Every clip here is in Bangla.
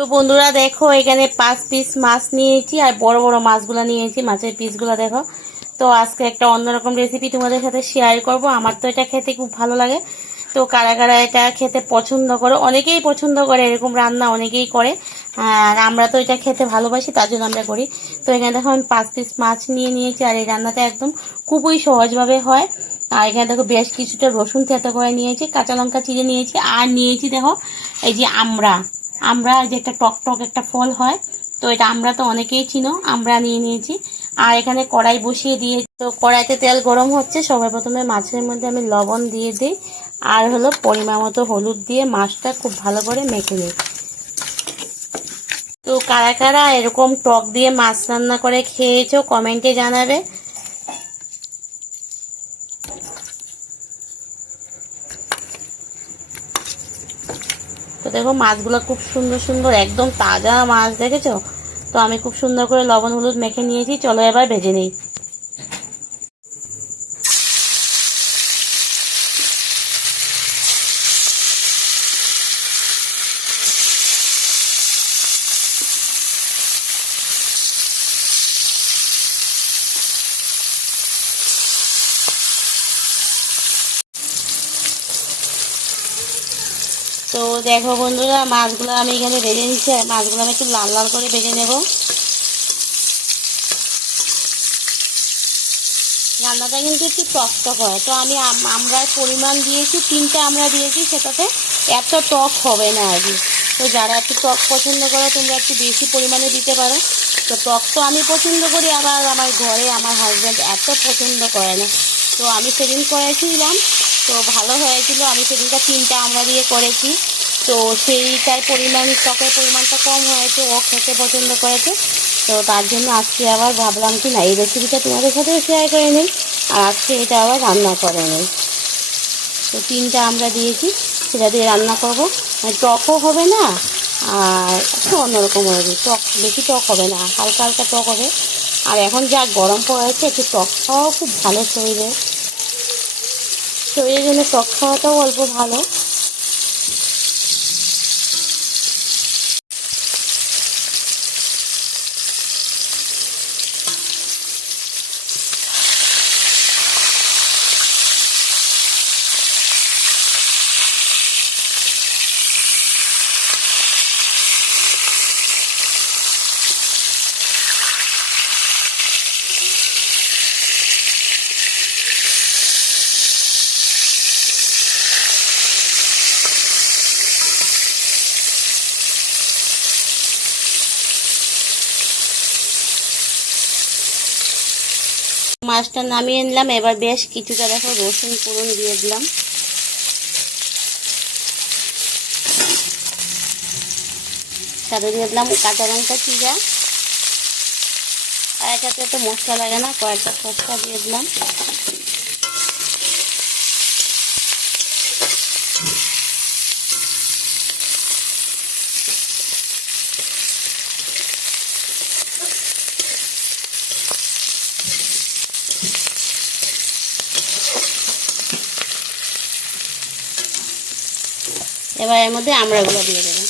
তো বন্ধুরা দেখো, এখানে পাঁচ পিস মাছ নিয়েছি আর বড় বড় মাছগুলো নিয়েছি, মাছের পিসগুলো দেখো। তো আজকে একটা অন্যরকম রেসিপি তোমাদের সাথে শেয়ার করব। আমার তো এটা খেতে খুব ভালো লাগে। তো কারা কারা এটা খেতে পছন্দ করো, অনেকেই পছন্দ করে এরকম রান্না, অনেকেই করে। আর আমরা তো এটা খেতে ভালোবাসি, তার জন্য আমরা করি। তো এখানে দেখো, আমি পাঁচ পিস মাছ নিয়ে নিয়েছি আর এই রান্নাটা একদম খুবই সহজভাবে হয়। আর এখানে দেখো, বেশ কিছুটা রসুন থেতো করে নিয়েছি, কাঁচা লঙ্কা চিড়ে নিয়েছি, আর নিয়েছি দেখো, এই যে আমরা আমরা যে একটা টক টক একটা ফল হয়, তো এটা আমরা তো অনেকেই চিনো, আমরা নিয়ে নিয়েছি। আর এখানে কড়াই বসিয়ে দিয়ে, তো কড়াইতে তেল গরম হচ্ছে সবার প্রথমে মাছের মধ্যে আমি লবণ দিয়ে দিই, আর হলো পরিমাণ মতো হলুদ দিয়ে মাছটা খুব ভালো করে মেখে নিই। তো কারা কারা এরকম টক দিয়ে মাছ রান্না করে খেয়েছো, কমেন্টে জানাবে। দেখো মাছগুলো খুব সুন্দর সুন্দর, একদম তাজা মাছ, দেখেছ? তো আমি খুব সুন্দর করে লবণ হলুদ মেখে নিয়েছি, চলো এবার ভেজে নিই। তো দেখো বন্ধুরা, মাছগুলো আমি এখানে ভেজে নিচ্ছি, আর মাছগুলো আমি একটু লাল লাল করে ভেজে নেব। রান্নাটা কিন্তু একটু টক টক হয়। তো আমি আমরা পরিমাণ দিয়েছি, তিনটে আমরা দিয়েছি, সেটাতে এত টক হবে না আর কি। তো যারা একটু টক পছন্দ করে, তোমরা একটু বেশি পরিমাণে দিতে পারো। তো টক তো আমি পছন্দ করি, আবার আমার ঘরে আমার হাজব্যান্ড এত পছন্দ করে না। তো আমি সেদিন করেছিলাম তো ভালো হয়েছিল। আমি সেদিনটা তিনটা আমরা দিয়ে করেছি। তো সেইটার পরিমাণ টকের পরিমাণটা কম হয়েছে, ও খেতে পছন্দ করেছে। তো তার জন্য আজকে আবার ভাবলাম কি না, এই রেসিপিটা তোমাদের সাথেও শেয়ার করে নিই। আর আজকে এটা আবার রান্না করে নিই। তো তিনটা আমরা দিয়েছি, সেটা দিয়ে রান্না করব। মানে টকও হবে না, আর একটু অন্যরকম হবে। টক, বেশি টক হবে না, হালকা হালকা টক হবে। আর এখন যা গরম পড়েছে, একটু টক খাওয়াও খুব ভালো শরীরে। শরীরের জন্য টক খাওয়াটাও অল্প ভালো। মাছটা নামিয়ে নিলাম। এবার বেশ কিছুটা দেখো রসুন পুরন দিয়ে দিলাম। সাথে দিয়ে দিলাম কাঁচা লঙ্কা চিজা আর এটাতে তো মশলা লাগে না, কয়েকটা সস্তা দিয়ে দিলাম। এবার এর মধ্যে আমড়াগুলো দিয়ে দেবো।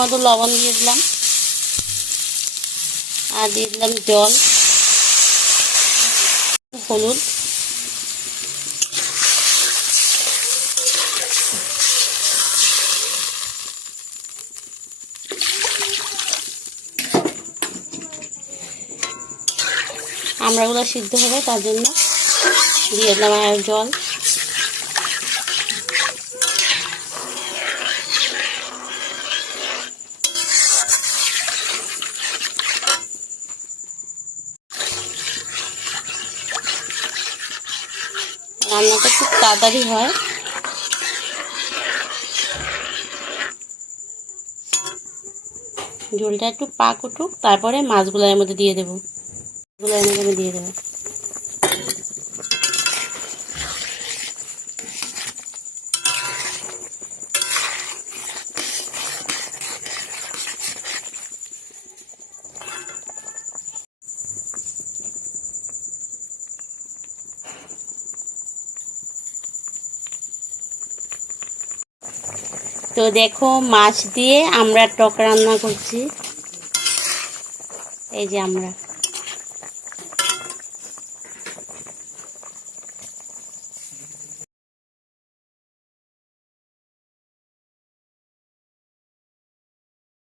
মতো লবণ দিয়ে দিলাম। আর দিয়ে দিলাম জল। হলুদ। আমড়াগুলো সিদ্ধ হবে, তার জন্য দিয়ে দিলাম আর জল। রান্নাটা খুব তাড়াতাড়ি হয়। ঝোলটা একটু পাক উঠুক, তারপরে মাছগুলো এর মধ্যে দিয়ে দেবো। এগুলো এনে দিয়ে দেবো। তো দেখো, মাছ দিয়ে আমরা টক রান্না করছি। এই যে আমরা।